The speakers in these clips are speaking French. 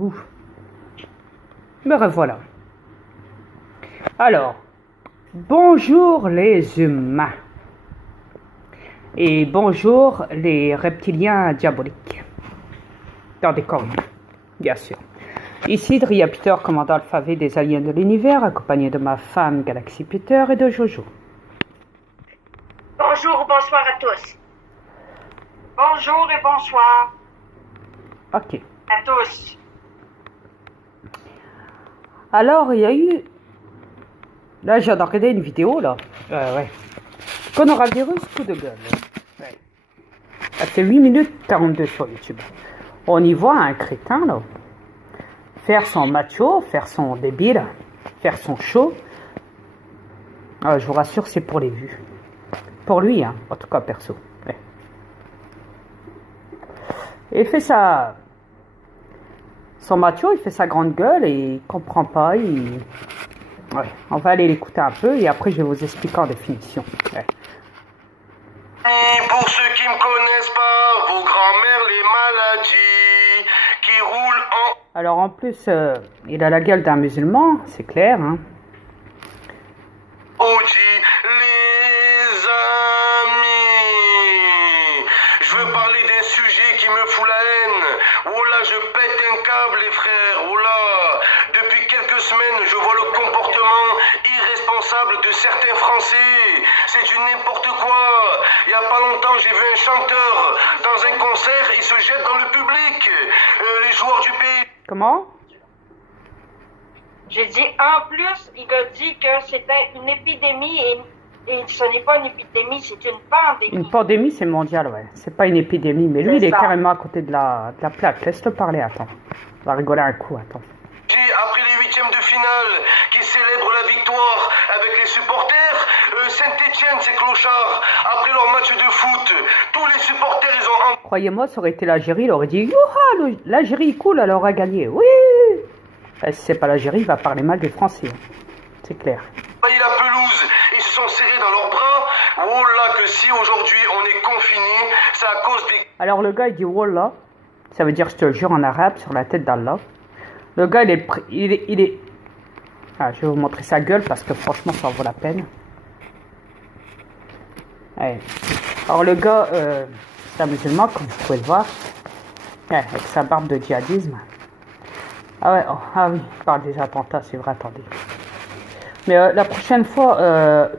Bouh. Me revoilà. Alors, bonjour les humains. Et bonjour les reptiliens diaboliques. Dans des corps humains, bien sûr. Ici Dria Peter, commandant alphabet des aliens de l'univers, accompagné de ma femme Galaxy Peter et de Jojo. Bonjour ou bonsoir à tous. Bonjour et bonsoir. Ok. À tous. Alors, il y a eu... Là, j'ai regardé une vidéo, là. Ouais. Coronavirus, coup de gueule. Ouais. Ça fait 8 minutes 42 sur YouTube. On y voit un crétin, là. Faire son macho, faire son débile, faire son show. Je vous rassure, c'est pour les vues. Pour lui, hein. En tout cas, perso. Ouais. Et il fait ça... Son macho, il fait sa grande gueule et il comprend pas, Ouais, on va aller l'écouter un peu et après je vais vous expliquer en définition. Ouais. Et pour ceux qui ne me connaissent pas, vos grands-mères, les maladies qui roulent en... Alors en plus, il a la gueule d'un musulman, c'est clair, hein. Audi, les amis. Je veux parler d'un sujet qui me fout la haine. Oh là, je pète un câble, les frères. Oh là, depuis quelques semaines, je vois le comportement irresponsable de certains Français. C'est du n'importe quoi. Il n'y a pas longtemps, j'ai vu un chanteur dans un concert, il se jette dans le public. Les joueurs du pays... Comment? J'ai dit en plus, il a dit que c'était une épidémie et ce n'est pas une épidémie, c'est une pandémie. Une pandémie, c'est mondial, ouais. C'est pas une épidémie, mais lui, il est ça. carrément à côté de la plaque. Laisse-le parler, attends. On va rigoler un coup, attends. Après les huitièmes de finale qui célèbrent la victoire avec les supporters, Saint-Etienne, ces clochards, après leur match de foot, tous les supporters, ils ont... Croyez-moi, ça aurait été l'Algérie, il aurait dit « Youha, l'Algérie est cool, elle aura gagné. Oui !» Si c'est pas l'Algérie, il va parler mal des Français. C'est clair. envahi la pelouse, ils se sont serrés dans leurs bras. Oh là, que si aujourd'hui on est confiné, c'est à cause des... Alors le gars, il dit « Wallah », ça veut dire « je te le jure » en arabe, sur la tête d'Allah. Le gars, il est... Ah, je vais vous montrer sa gueule parce que franchement, ça en vaut la peine. Ouais. Alors le gars, c'est un musulman, comme vous pouvez le voir. Ouais, avec sa barbe de djihadisme. Ah ouais, ah oui, il parle des attentats, c'est vrai, attendez. Mais la prochaine fois,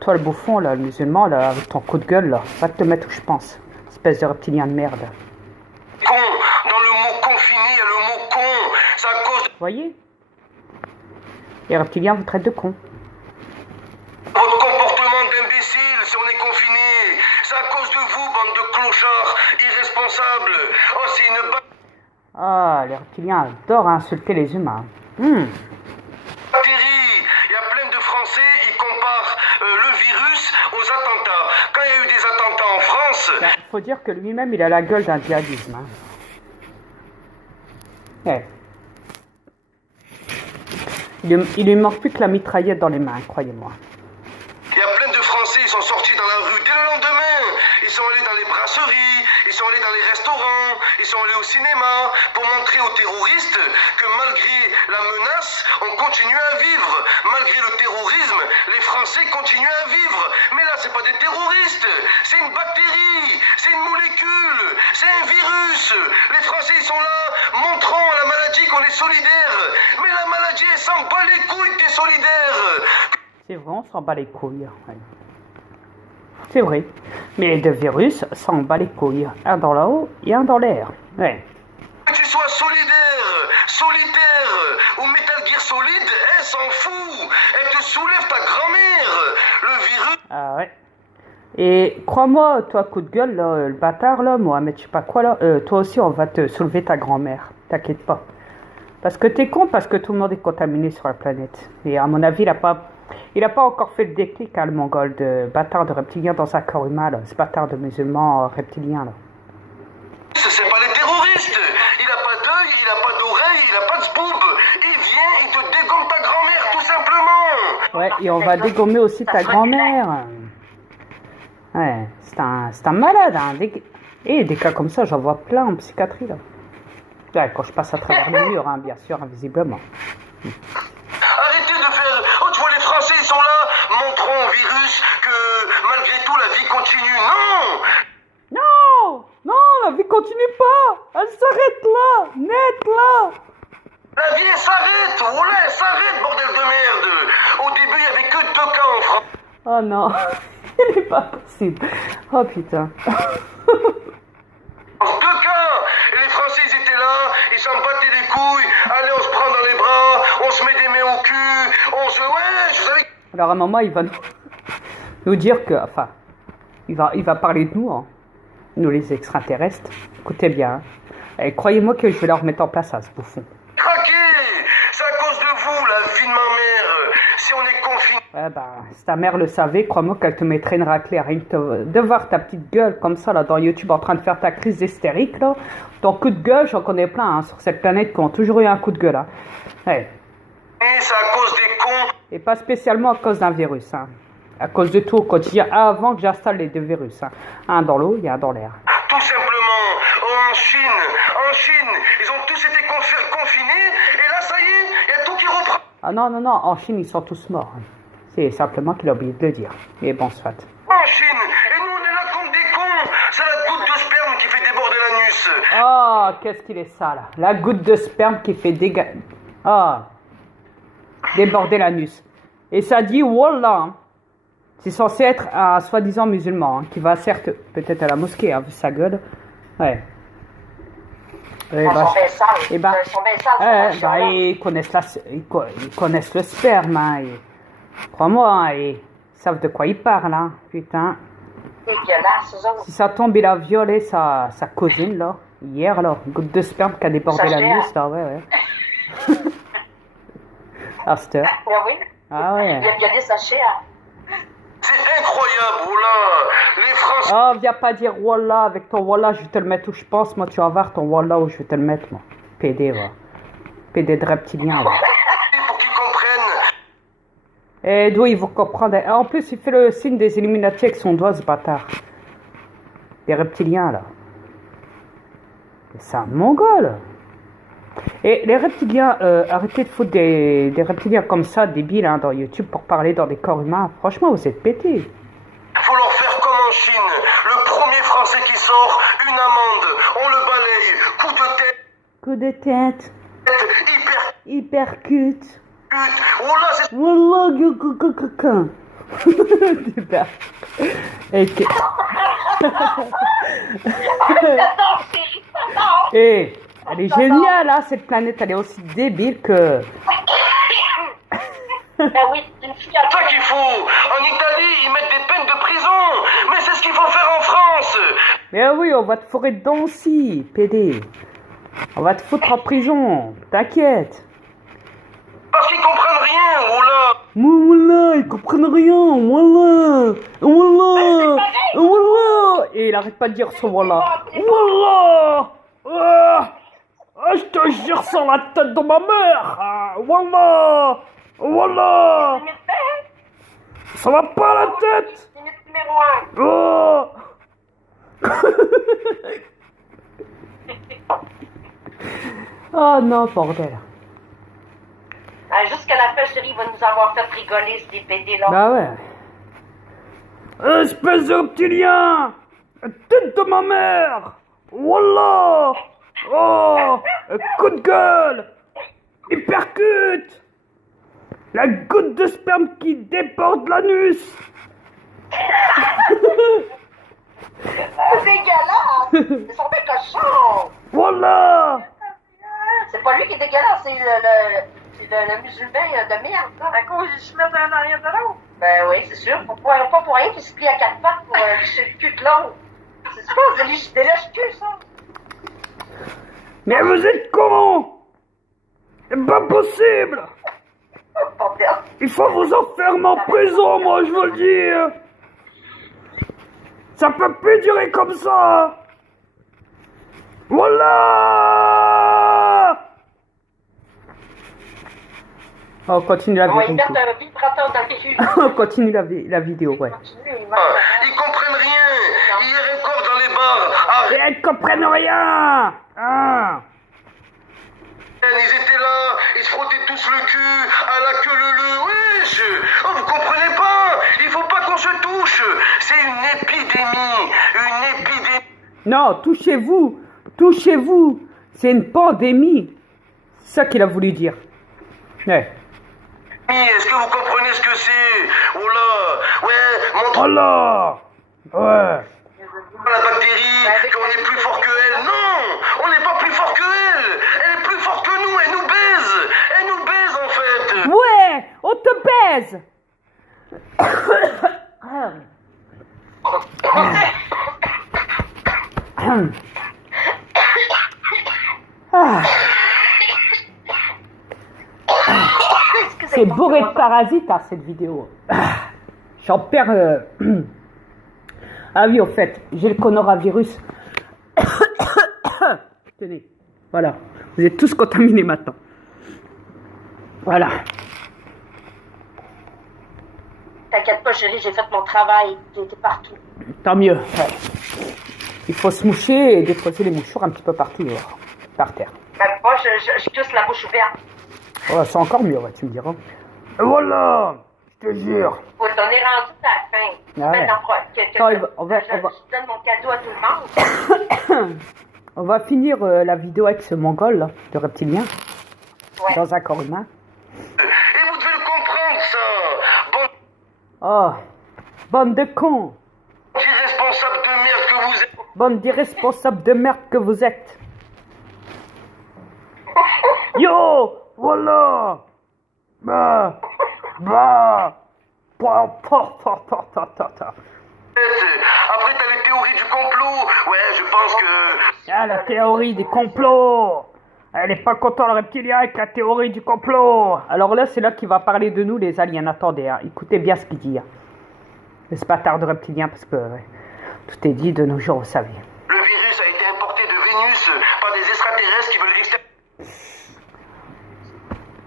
toi le bouffon, là, le musulman, là, avec ton coup de gueule, là, va te mettre où je pense. Espèce de reptilien de merde. Con, dans le mot confiné, il y a le mot con, c'est à cause de... Voyez? Les reptiliens vous traitent de con. Votre comportement d'imbécile, si on est confiné, c'est à cause de vous, bande de clochards, irresponsables. Oh, c'est une... Ah, les reptiliens adorent insulter les humains. Bactérie. Il y a plein de Français, ils comparent le virus aux attentats. Quand il y a eu des attentats en France... Il faut dire que lui-même, il a la gueule d'un djihadisme. Hein. Ouais. Il lui manque plus que la mitraillette dans les mains, croyez-moi. Il y a plein de Français, ils sont sortis dans la rue dès le lendemain. Ils sont allés dans les brasseries, ils sont allés dans les restaurants, ils sont allés au cinéma pour montrer aux terroristes que malgré la menace, on continue à vivre. Malgré le terrorisme, les Français continuent à vivre. Mais là, c'est pas des terroristes, c'est une bactérie, c'est une molécule, c'est un virus. Les Français, ils sont là, montrant à la maladie qu'on est solidaire. Mais la maladie, elle s'en bat les couilles que t'es solidaire. C'est vrai, on s'en bat les couilles. Ouais. C'est vrai. Mais les deux virus s'en bat les couilles. Un dans la haut et un dans l'air. Ouais. Que tu sois solidaire, solitaire ou Metal Gear Solid, elle s'en fout. Elle te soulève ta grand-mère. Le virus... Ah ouais. Et crois-moi, toi, coup de gueule, là, le bâtard, là, Mohamed, je sais pas quoi, là, toi aussi, on va te soulever ta grand-mère. T'inquiète pas. Parce que t'es con, parce que tout le monde est contaminé sur la planète. Et à mon avis, il a pas encore fait le déclic, hein, le mongol, de bâtard de reptilien dans un corps humain, là. Ce bâtard de musulman reptilien, là. C'est pas les terroristes. Il a pas d'œil, il a pas d'oreille, il a pas de zboob. Il vient, il te dégomme ta grand-mère, tout simplement. Ouais, et on va dégommer aussi ta grand-mère. Ouais, c'est un malade, hein. Et des cas comme ça, j'en vois plein en psychiatrie, là. Ouais, quand je passe à travers le mur, hein, bien sûr, invisiblement. Arrêtez de faire... Oh, tu vois, les Français, ils sont là. Montrons au virus que malgré tout, la vie continue. Non! Non! Non, la vie continue pas! Elle s'arrête là! Net là! La vie, elle s'arrête. Oh là, elle s'arrête, bordel de merde. Au début, il n'y avait que 2 cas en France. Oh non, il n'est pas possible. Oh putain. 2 cas. Et les Français, ils étaient là. Ils s'en battaient les couilles. Allez, on se prend dans les bras. On se met des mains au cul. On se... Ouais, je savais... Alors à un moment, il va nous dire que... Enfin, il va parler de nous, hein. Nous les extraterrestres. Écoutez bien. Hein. Et croyez-moi que je vais leur mettre en place à ce bouffon. Craqué. C'est à cause de vous, la vie de ma mère. Si on est confiné... Ouais, bah, si ta mère le savait, crois-moi qu'elle te mettrait une raclée. Rien que de voir ta petite gueule comme ça, là, dans YouTube, en train de faire ta crise hystérique, là. Ton coup de gueule, j'en connais plein, hein, sur cette planète qui ont toujours eu un coup de gueule, hein. Ouais. C'est à cause des cons. Et pas spécialement à cause d'un virus, hein. À cause de tout au quotidien, avant que j'installe les 2 virus, hein. Un dans l'eau, il y a un dans l'air. Tout simplement, en Chine, ils ont tous été confinés, et là, ça y est, il y a tout qui reprend. Ah non, non, non, en Chine, ils sont tous morts. Hein. C'est simplement qu'il a oublié de le dire. Mais bon, soit. En Chine, et nous, on est là comme des cons. C'est la goutte de sperme qui fait déborder l'anus. Oh, qu'est-ce qu'il est sale. La goutte de sperme qui fait déborder l'anus. Et ça dit, wallah, hein. C'est censé être un soi-disant musulman, hein, qui va certes peut-être à la mosquée, hein, vu sa gueule. Ouais. Ils sont bien sales. Et bah, Ils sont bien sales. bah, ils connaissent le sperme, hein, et, crois-moi, hein, ils savent de quoi ils parlent, hein, putain. Dégueulasse, eux autres. Si ça tombe, il a violé sa cousine, là, hier, là, une goutte de sperme qui a débordé l'anus, là, ouais. Ah, c'était. Ah oui. Ah ouais. Il a des sachets, hein. C'est incroyable, oh là. Les Français... Oh, viens pas dire Wallah, avec ton Wallah, je vais te le mettre où je pense. Moi, tu vas voir ton Wallah où je vais te le mettre, moi. PD, va. PD de reptilien, va. Pour qu'ils comprennent. Et d'où ils vont comprendre. Et en plus, il fait le signe des Illuminati avec son doigt, ce bâtard. Des reptiliens, là. C'est un mongol. Et les reptiliens, arrêtez de foutre des reptiliens comme ça, débiles, hein, dans YouTube pour parler dans des corps humains. Franchement, vous êtes pétés. Faut leur faire comme en Chine. Le premier Français qui sort, une amende. On le balaye. Coup de tête. Coup de tête. Hypercute. Oh là, c'est... Wallah, super. Et elle est géniale, hein, cette planète. Elle est aussi débile que... Ben oui, c'est une fille C'est ça qu'il faut. En Italie, ils mettent des peines de prison. Mais c'est ce qu'il faut faire en France. Mais oui, on va te fourrer dedans aussi, PD. On va te foutre en prison, t'inquiète. Parce qu'ils comprennent rien, oh là. Wallah, ils comprennent rien, wallah, wallah, wallah. Et il arrête pas de dire son wallah. Wallah, je te jure sur la tête de ma mère. Wallah, wallah. Ça va pas la tête. Minute numéro 1. Oh non, bordel. Jusqu'à la fin, chérie, il va nous avoir fait rigoler, ce DPD là. Bah ouais. Espèce de reptilien. Tête de ma mère. Wallah. Oh, coup de gueule. Hypercute. La goutte de sperme qui déborde l'anus. C'est dégueulasse. Ils sont des cochons. Wallah. C'est pas lui qui est dégueulasse, c'est le musulman de merde. Là. À cause du chemin en arrière de l'autre. Ben oui, c'est sûr. Pas pour rien qu'il se plie à 4 pattes pour licher le cul de l'autre. C'est ça, c'est des lèche-cul, ça. Mais vous êtes cons. C'est pas possible. Pas bien. Il faut vous enfermer en prison, moi, je veux le dire. Ça peut plus durer comme ça. Voilà. On continue la vidéo. On va y mettre un vibrateur dans les yeux. On continue la vidéo, ouais. Ils comprennent rien. Hier encore dans les bars. Et elles comprennent rien. Ah. Ils étaient là, ils se frottaient tous le cul, à la queue leu, wesh. Oh, vous comprenez pas? Il faut pas qu'on se touche. C'est une épidémie. Une épidémie. Non, touchez-vous. Touchez-vous. C'est une pandémie. C'est ça qu'il a voulu dire. Ouais. Est-ce que vous comprenez ce que c'est? Oh là, ouais, montre Oh là. Ouais. la bactérie, qu'on est plus fort que elle. Non, on n'est pas plus fort que elle. Elle est plus forte que nous, elle nous baise. Elle nous baise en fait. Ouais, on te baise. Ah. C'est bourré de parasites, hein, cette vidéo. J'en perds. Ah oui, au fait, j'ai le coronavirus. Tenez, voilà. Vous êtes tous contaminés maintenant. Voilà. T'inquiète pas, chérie, j'ai fait mon travail. J'ai été partout. Tant mieux. Ouais. Il faut se moucher et déposer les mouchoirs un petit peu partout, par terre. Même pas, je tousse la bouche ouverte. Oh, c'est encore mieux, ouais, tu me diras. Et voilà, je te jure. On est rendu à la fin. Ah ouais. Maintenant, je donne mon cadeau à tout le monde. On va finir la vidéo avec ce mongol, là, de reptilien, Ouais. dans un corps humain. Et vous devez le comprendre, ça. Bon, Oh, bande de cons. irresponsable de merde que vous êtes. Bande d'irresponsables de merde que vous êtes. Yo, voilà. Bah. Après, t'as les théories du complot. Ouais, je pense que... Ah, la théorie du complot. Elle est pas contente, le reptilien, avec la théorie du complot. Alors là, c'est là qu'il va parler de nous, les aliens. Attendez, hein. Écoutez bien ce qu'il dit. Hein. Le bâtard de reptilien, parce que ouais, tout est dit de nos jours, vous savez. Le virus a été importé de Vénus par des extraterrestres qui veulent exterminer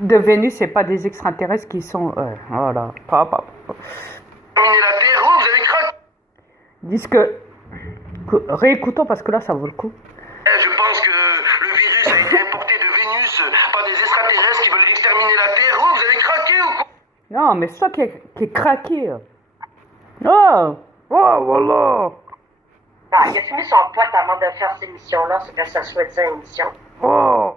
De Vénus, et pas des extraterrestres qui sont... voilà. la Terre. Oh, vous avez craqué. Ils disent que... Réécoutons, parce que là, ça vaut le coup. Je pense que le virus a été importé de Vénus par des extraterrestres qui veulent exterminer la Terre. Oh, vous avez craqué ou quoi? Non, mais c'est toi qui est craqué. Oh, voilà. Ah, il a fini son pote avant de faire cette émission-là, c'est que ça souhaite une émission. Oh,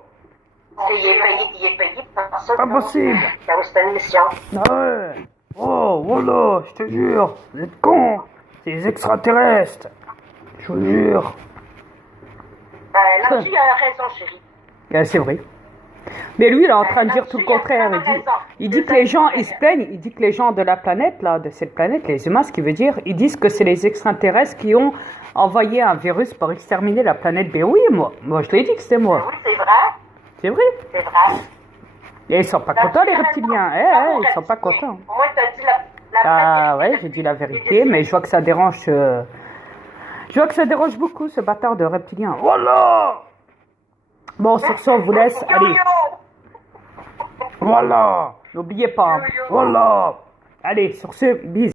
Il est payé pour ça. pas non? possible. Non, c'est une émission. Ah ouais. Oh, voilà, je te jure. Vous êtes cons. C'est des extraterrestres. Je vous jure. Là, tu as raison, chérie. C'est vrai. Mais lui, il est en train de dire tout le contraire. Il dit que les gens, ils se plaignent. Il dit que les gens de la planète, là, de cette planète, les humains, ce qui veut dire, ils disent que c'est les extraterrestres qui ont envoyé un virus pour exterminer la planète. Ben oui, moi je l'ai dit que c'était moi. Oui, c'est vrai. C'est vrai. C'est vrai. Et ils sont pas contents, les reptiliens. Ils sont pas contents. Au moins, t'as dit la Ah vraie ouais, j'ai dit la vérité, mais je vois que ça dérange. Je vois que ça dérange beaucoup, ce bâtard de reptilien. Voilà. Bon, sur ça, on vous laisse. Allez. Voilà. N'oubliez pas. Voilà. Allez, sur ce, bisous.